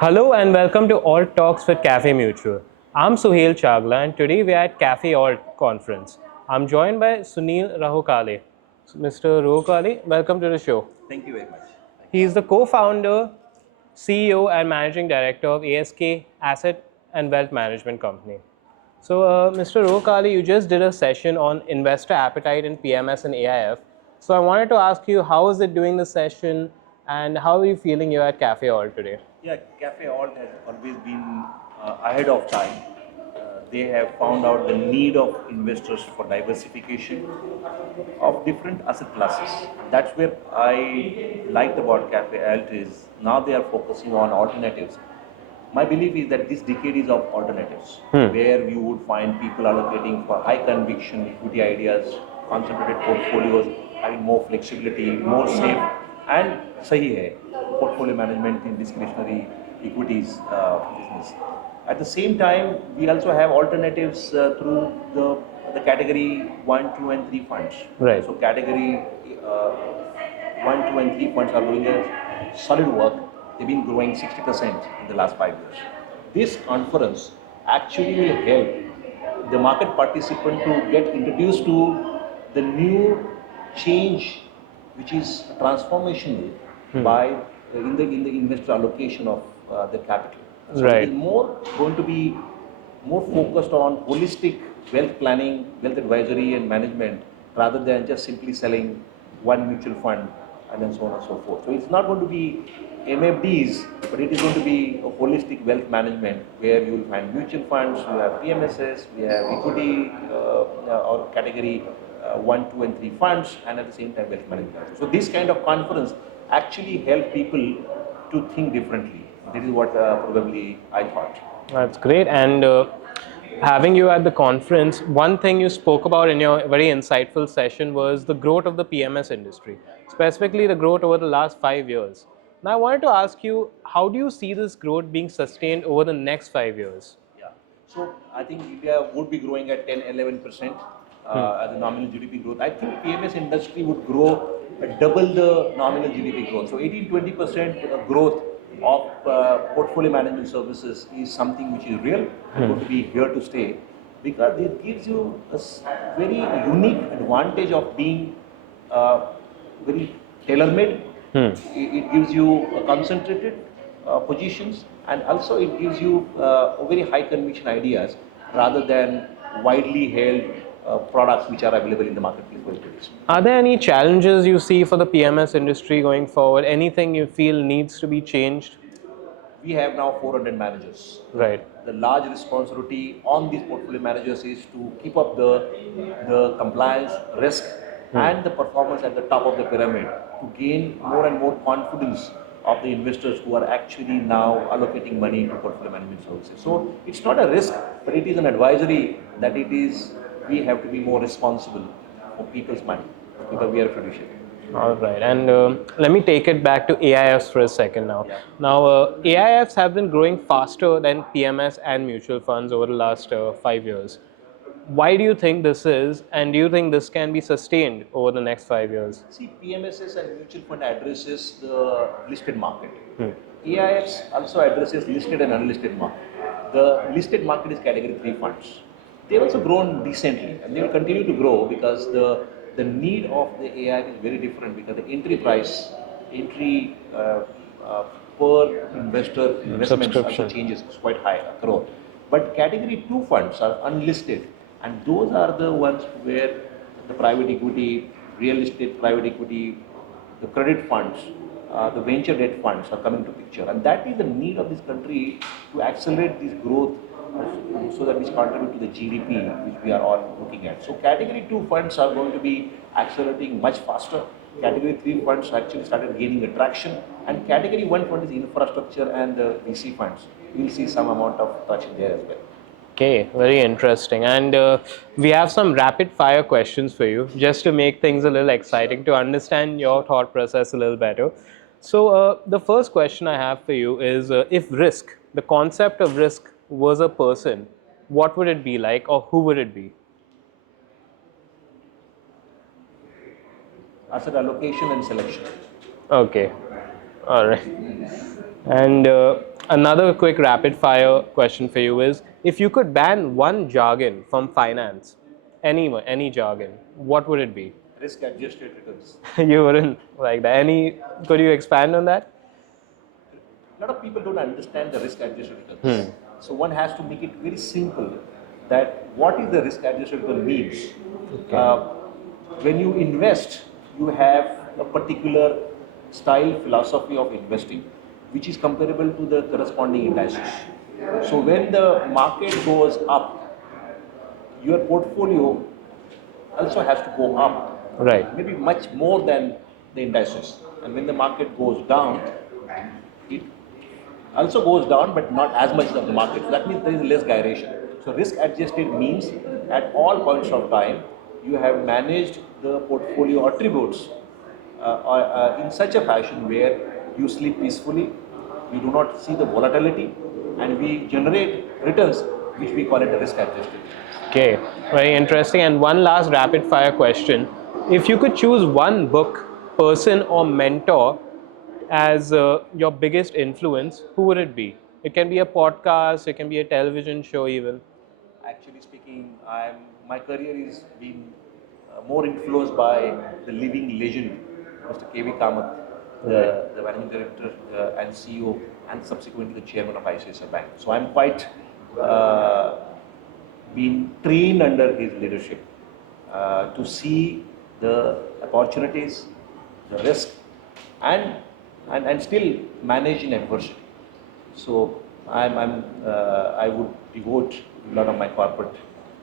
Hello and welcome to Alt Talks with Cafemutual. I'm Suhail Chagla and today we are at CafeAlt Conference. I'm joined by Sunil Rohokale. Mr. Rohokale, welcome to the show. Thank you very much. He is the co-founder, CEO and managing director of ASK Asset and Wealth Management Company. So, Mr. Rohokale, you just did a session on investor appetite in PMS and AIF. So, I wanted to ask you, how is it doing the session and how are you feeling you at CafeAlt today? Yeah, CafeAlt has always been ahead of time. They have found out the need of investors for diversification of different asset classes. That's where I liked about CafeAlt is now they are focusing on alternatives. My belief is that this decade is of alternatives, where you would find people allocating for high conviction equity ideas, concentrated portfolios, having more flexibility, more safe, and sahi hai, portfolio management in discretionary equities business. At the same time, we also have alternatives through the category 1, 2, and 3 funds. Right. So category 1, 2, and 3 funds are doing a solid work. They've been growing 60% in the last 5 years. This conference actually will help the market participant to get introduced to the new change, which is transformational by in the investor allocation of the capital. So it is Right. more going to be more focused on holistic wealth planning, wealth advisory and management rather than just simply selling one mutual fund and then so on and so forth. So it's not going to be MFDs, but it is going to be a holistic wealth management where you will find mutual funds, you have PMSs, we have equity or category 1, 2 and 3 funds and at the same time wealth management. So this kind of conference actually help people to think differently. This is what probably I thought. That's great. And having you at the conference, one thing you spoke about in your very insightful session was the growth of the PMS industry, specifically the growth over the last 5 years. Now, I wanted to ask you, how do you see this growth being sustained over the next 5 years? Yeah. So I think India would be growing at 10, 11% as a nominal GDP growth. I think PMS industry would grow double the nominal GDP growth. So 18, 20% growth of portfolio management services is something which is real, going to be here to stay because it gives you a very unique advantage of being very tailor-made. It gives you concentrated positions and also it gives you very high conviction ideas rather than widely held products which are available in the marketplace for equities. Are there any challenges you see for the PMS industry going forward? Anything you feel needs to be changed? We have now 400 managers. Right. The large responsibility on these portfolio managers is to keep up the compliance, risk, and the performance at the top of the pyramid to gain more and more confidence of the investors who are actually now allocating money to portfolio management services. So it's not a risk, but it is an advisory that it is we have to be more responsible for people's money because we are a fiduciary. All right, and let me take it back to AIFs for a second now. Yeah. Now, AIFs have been growing faster than PMS and mutual funds over the last 5 years. Why do you think this is, and do you think this can be sustained over the next 5 years? See, PMSs and mutual fund addresses the listed market. AIFs also addresses listed and unlisted market. The listed market is category 3 funds. They've also grown decently and they will continue to grow because the need of the AIF is very different because the entry price, entry per investor investments also changes quite high, a crore. But category 2 funds are unlisted and those are the ones where the private equity, real estate private equity, the credit funds, the venture debt funds are coming to picture. And that is the need of this country to accelerate this growth so that which contribute to the GDP which we are all looking at. So category 2 funds are going to be accelerating much faster. Category 3 funds actually started gaining attraction and category 1 fund is infrastructure and the VC funds. We will see some amount of traction there as well. Okay, very interesting. And we have some rapid fire questions for you just to make things a little exciting to understand your thought process a little better. So, the first question I have for you is if risk, the concept of risk was a person, what would it be like or who would it be? Asset allocation and selection. Okay, all right. And Another quick rapid fire question for you is, if you could ban one jargon from finance, any jargon, what would it be? Risk adjusted returns. You wouldn't like that. Could you expand on that? A lot of people don't understand the risk adjusted returns. So one has to make it very simple that what is the risk adjusted return means. When you invest, you have a particular style philosophy of investing, which is comparable to the corresponding indices. So when the market goes up, your portfolio also has to go up, Right. maybe much more than the indices. And when the market goes down, it also goes down, but not as much as the market. So that means there is less gyration. So risk adjusted means at all points of time, you have managed the portfolio attributes in such a fashion where you sleep peacefully, you do not see the volatility, and we generate returns which we call it a risk adjusted. Okay, very interesting. And one last rapid fire question. If you could choose one book, person, or mentor as your biggest influence, who would it be? It can be a podcast, it can be a television show, even. Actually speaking, my career is being more influenced by the living legend, Mr. K.V. Kamath, the managing director and CEO, and subsequently the chairman of ICICI Bank. So I'm quite been trained under his leadership to see the opportunities, the risk, and and still manage in adversity. So I would devote a lot of my corporate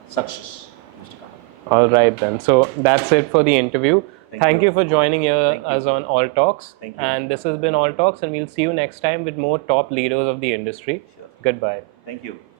success to Mr. Kamath. All right, then. So that's it for the interview. Thank you for joining us on All Talks. Thank you. And this has been All Talks, and we'll see you next time with more top leaders of the industry. Sure. Goodbye. Thank you.